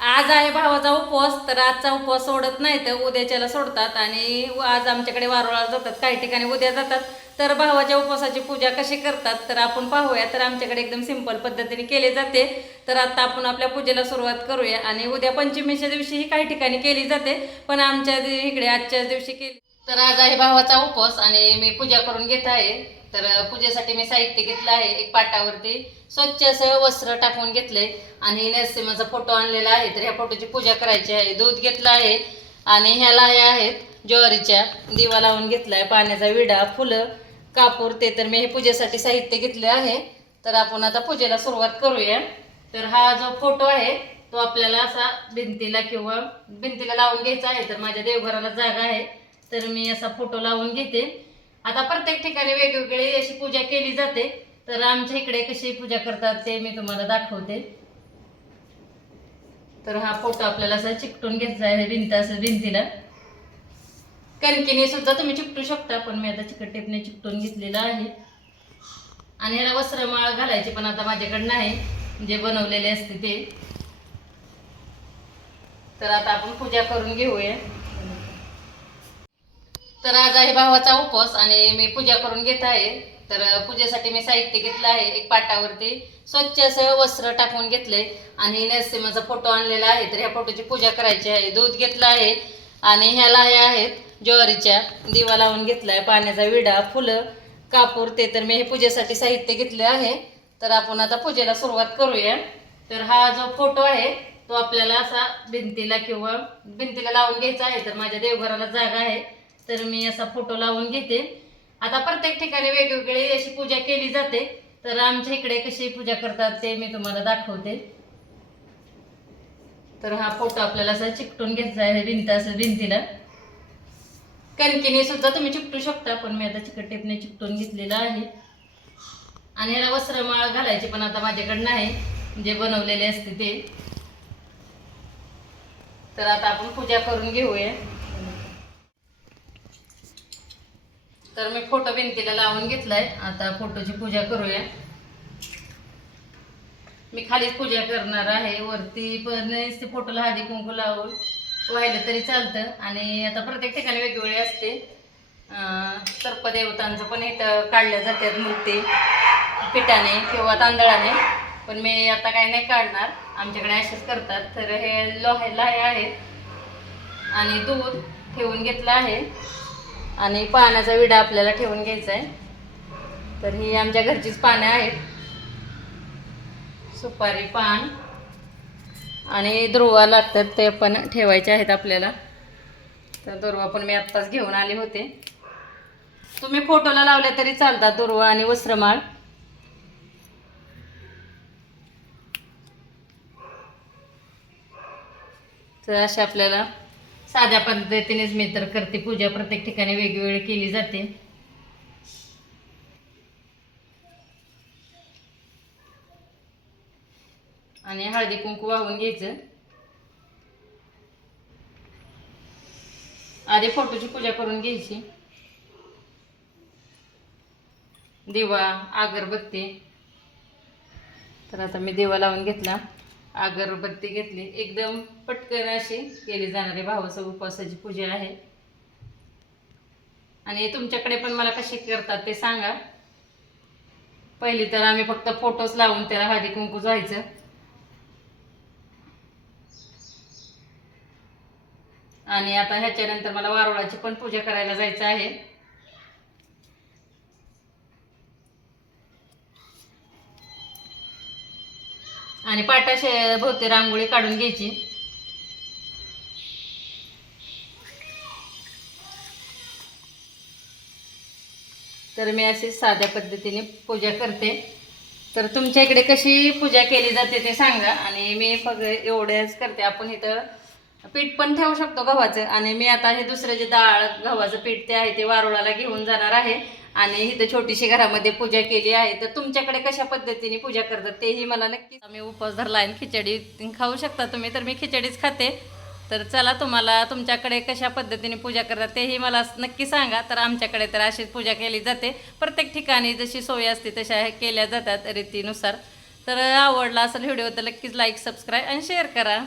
आज आहे भावाचा उपवास, तर आजचा उपवास सोडत नाही तर उद्याच्याला सोडतात. आणि आज आमच्याकडे वारुळाला जातात, काही ठिकाणी उद्या जातात. तर भावाच्या उपवासाची पूजा कशी करतात तर आपण पाहूया. तर आमच्याकडे एकदम सिंपल पद्धतीने केली जाते. तर आता आपण आपल्या पूजेला सुरुवात करूया. आणि उद्या पंचमीच्या दिवशी ही काही ठिकाणी केली जाते, पण आमच्या इकडे आजच्याच दिवशी केली. तर आज आहे भावाचा उपवास आणि मी पूजा करून घेत आहे. तर पूजेसाठी मी साहित्य घेतलं आहे. एक पाटावरती स्वच्छ असं वस्त्र टाकून घेतलंय आणि नरसिंहाचा फोटो आणलेला आहे. तर ह्या फोटोची पूजा करायची आहे. दूध घेतलं आहे आणि ह्या लाह्या आहेत ज्वारीच्या. दिवा लावून घेतलाय, पाण्याचा विडा, फुलं, कापूर. ते तर मी हे पूजेसाठी साहित्य घेतले आहे. तर आपण आता पूजेला सुरुवात करूया. तर हा जो फोटो आहे तो आपल्याला असा भिंतीला किंवा भिंतीला लावून घ्यायचा आहे. तर माझ्या देवघराला जागा आहे, तर मी असा फोटो लावून घेते. आता प्रत्येक ठिकाणी वेगवेगळी अशी पूजा केली जाते. तर आमच्या इकडे कशी पूजा करतात ते मी तुम्हाला दाखवते. तर हा फोटो आपल्याला असा चिकटून घ्यायचा आहे भिंत, असं भिंतीला. कणकीने सुद्धा तुम्ही चिकटू शकता, पण मी आता चिकट टेपने चिकटून घेतलेला आहे. आणि ह्याला वस्त्रमाळ घालायची, पण आता माझ्याकडे नाही, जे बनवलेले असते ते. तर आता आपण पूजा करून घेऊया. तर आज आहे भावाचा उपवास आणि मी पूजा करून घेत आहे. तर पूजेसाठी मी साहित्य घेतलं आहे. एक पाटावरती स्वच्छ असं वस्त्र टाकून घेतलंय आणि नरसिंहाचा फोटो आणलेला आहे. तर ह्या फोटोची पूजा करायची आहे. दूध घेतलं आहे आणि ह्या लाह्या आहेत ज्वारीच्या. दिवा लावून घेतलाय, पाण्याचा विडा, फुलं, कापूर. ते तर मी हे पूजेसाठी साहित्य घेतले आहे. तर आपण आता पूजेला सुरुवात करूया. तर हा जो फोटो आहे तो आपल्याला असा भिंतीला किंवा भिंतीला लावून घ्यायचा आहे. तर माझ्या देवघराला जागा आहे, तर मी असा फोटो लावून घेते. आता प्रत्येक ठिकाणी वेगवेगळी अशी पूजा केली जाते. तर आमच्या इकडे कशी पूजा करतात ते मी तुम्हाला दाखवते. तर हा फोटो आपल्याला असा चिकटून घ्यायचा आहे भिंत, असं भिंतीला. कणकीने सुद्धा तुम्ही चिकटू शकता, पण मी आता चिकट टेपने चिकटून घेतलेला आहे. आणि ह्याला वस्त्रमाळ घालायची, पण आता माझ्याकडे नाही, जे बनवलेले असते ते. तर आता आपण पूजा करून घेऊया. तर मी फोटो भिंतीला लावून घेतलाय. आता फोटोची पूजा करूया. मी खालीच पूजा करणार आहे, वरती पण ते फोटोला हळदी कुंकू लावून वाहिलं तरी चालतं. आणि आता प्रत्येक ठिकाणी वेगवेगळे असते. सर्पदेवतांचं पण इथं काढल्या जातात मूर्ती पिठाने किंवा तांदळाने, पण मी आता काही नाही काढणार, आमच्याकडे असेच करतात. तर हे लाह्या आहेत आणि दूध ठेवून घेतलं आहे आणि पाण्याचा विडा आपल्याला ठेवून घ्यायचा आहे. तर ही आमच्या घरचीच पानं आहेत. सुपारी, पान आणि दुर्वा लागतात, ते पण ठेवायचे आहेत आपल्याला. तर दुर्वा पण मी आत्ताच घेऊन आले होते. तुम्ही फोटोला लावले तरी चालतात दुर्वा आणि वस्त्रमाळ. तर अशा आपल्याला साध्या पद्धतीनेच मी तर करते पूजा. प्रत्येक ठिकाणी वेगवेगळी केली जाते. आणि हळदी कुंकू वाहून घ्यायचं. आधी फोटोची पूजा करून घ्यायची. दिवा, अगरबत्ती. तर आता मी दिवा लावून घेतला, अगरबत्ती घेतली. एकदम पटकन अशी केली जाणारी भावाच्या उपवासाची पूजा आहे. आणि तुमच्याकडे पण मला कशी करतात ते सांगा. पहिली तर आम्ही फक्त फोटोच लावून त्याला हळदी कुंकू जायचं. आणि आता ह्याच्यानंतर मला वारुळाची पण पूजा करायला जायचं आहे. आणि पाटाशे भोवती रांगोळी काढून घ्यायची. तर मी अशी साध्या पद्धतीने पूजा करते. तर तुमच्या इकडे कशी पूजा केली जाते ते सांगा. आणि मी फक्त एवढ्याच करते. आपण इथं पीठ पण ठेवू शकतो गव्हाचं. आणि मी आता हे दुसरं जे डाळ गव्हाचं पीठ ते आहे ते वारुळाला घेऊन जाणार आहे. आणि इथं छोटीशी घरामध्ये पूजा केली आहे. तर तुमच्याकडे कशा पद्धतीने पूजा करतात तेही मला नक्की. मी उपवास धरला आहे, खिचडी खाऊ शकता तुम्ही, तर मी खिचडीच खाते. तर चला, तुम्हाला तुमच्याकडे कशा पद्धतीने पूजा करतात तेही मला नक्की सांगा. तर आमच्याकडे तर अशीच पूजा केली जाते. प्रत्येक ठिकाणी जशी सोय असते तशा केल्या जातात रीतीनुसार. तर आवडला असेल व्हिडिओ तर नक्कीच लाईक, सबस्क्राईब आणि शेअर करा.